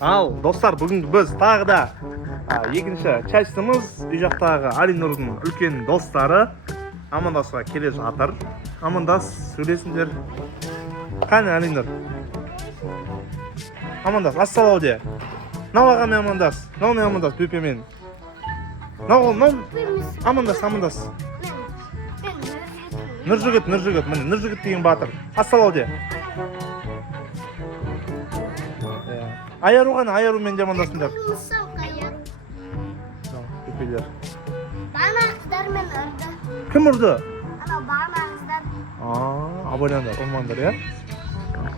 Ал достар, бүгін біз тағы да екінші частьтымыз үй жақтағы Алинұрдың үлкен достары амандасуға келе жатыр. Амандас, сөйлесіңдер. Қане Алинұр? Амандас, ассалау де. Налағамен амандас. Наумен амандас, бөпемен. Амандас. Нұржігіт, міне Нұржігіт деген батыр. Ассалау де. Айару ғана, айарумен де амандасыңдар. Бөпелер. Бағанағыздармен ұрды. Кім ұрды? Анау бағанағыздар. Абайландар, ұрмандар, иә?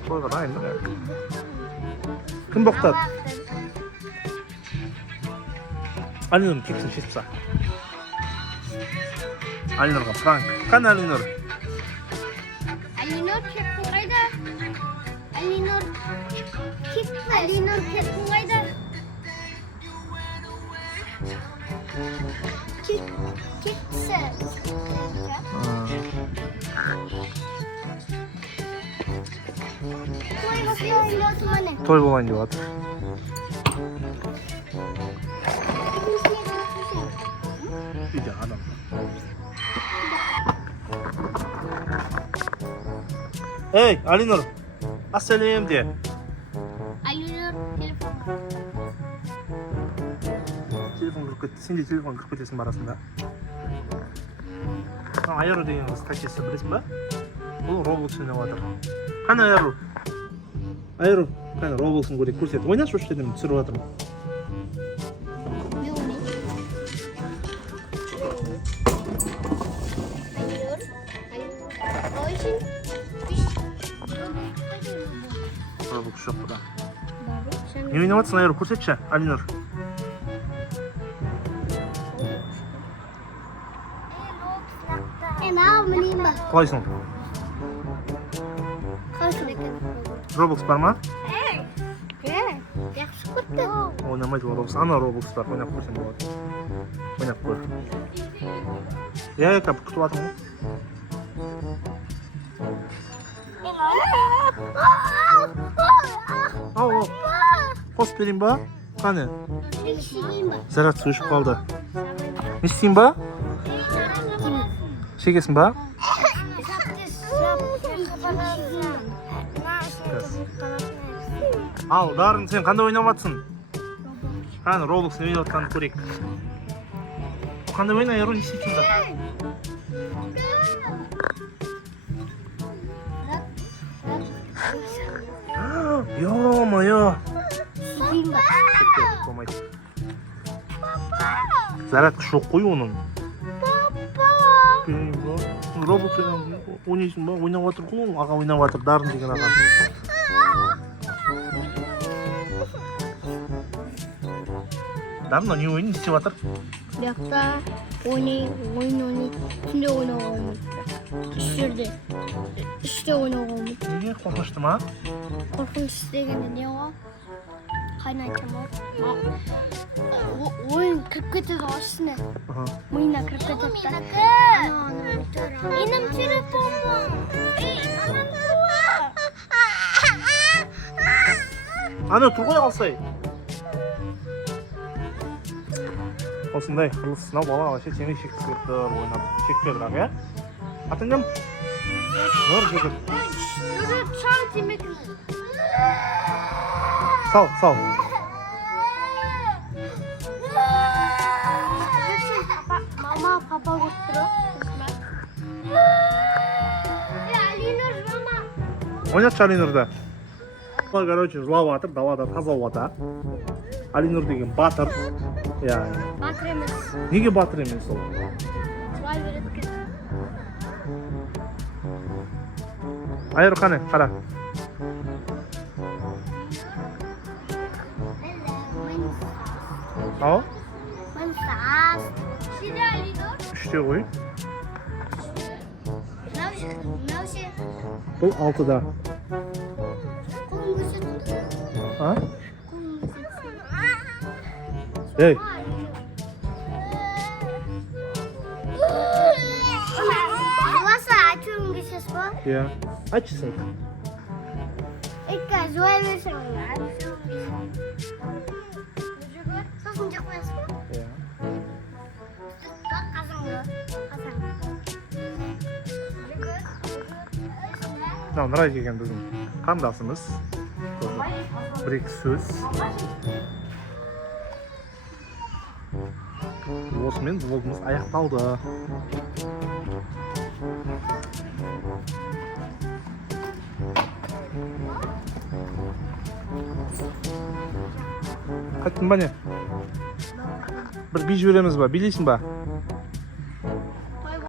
Қойға дайындар, иә? Кім боқтады? Алинұрдың кексін шешіпса. Алинұрға пранк. Қане Алинұр? Алинұр кепін қайда? Алинұр кепін қайда? Кексі. Той болайын деп жатыр. Үйде адам. Ей, Алинұр, ассалем де. Алинұр телефонға. Телефон кіріп кетті. Сен де телефон кіріп кетесің барасында. Айару деген қыз қачесі, білесің ба? Бұл Roblox ойнап жатыр. Қане Айару? Айару, қане Roblox'ын көрейік, көрсет. Ойнашы осы жерден түсіріп жатырмын. Roblox жоқ бұда. Не ойнап жатсың Айару, көрсетші, Алинұр. Қалайсың? Roblox бар ма? Жақсы көрді. Ойнамайды Roblox. Ана Roblox бар, ойнап көрсең болады. Ойнап көр. Кәп күтіп жатырмын. Ау, қосып берейін ба? Қане? Зарад су ішіп қалды. Не істейін ба? Шегесің ба? Ал, Дарын, сен қандай ойнап жатсың? Қане, Roblox не ойнап жатқанын көрейік. Қандай ойна, Айару, не істейсің да? Ё-моё! Зарад күші жоқ қой оның. Roblox ойнайсың ба? Ойнап жатыр ғой, аға ойнап жатыр, Дарын деген ағам. Дарын, не ойын істеп жатыр? Бұяқта ойын, түнде ойнауға болмайды. Іште ойнауға болмайды. Неге қорқынышты ма? Қорқыныш дегенде не ғой? Қайнайтын ғой. Ойын кіріп кетеді ғой ішіне. Миына кіріп кетеді. Менің телефоным. Ана тұр ғой алсай. Осындай қырлысы сынау бала алаша сені шекті ойнап. Шекпе бірақ, иә? Атын кім? Нұржігіт. Нұржігіт, шаң темекі. Сал. Мама, папа көріп тұр. Алинұр, мама. Ойнатшы Алинұрда. Короче, жылап жатыр, далада таза ота. Алинұр деген батыр. Батыр емес. Неге батыр емес ол? Жылай береді кен. Айару, қане, қара. Ау? Мансас. Шеде Алинұр? Үште ғой. Науше. Бұл 6-да. Қолын көрсетті. Қолын көрсетті. Ей. Жыласа айтуым кесес ба? Иә. Айтшы сен. Жуай берсең, айтуым кесес. мынау нұрай деген біздің қандасымыз. Бір екі сөз. Осымен влогымыз аяқталды. Қайттың ба не? Бір би жібереміз ба? Билейсің ба?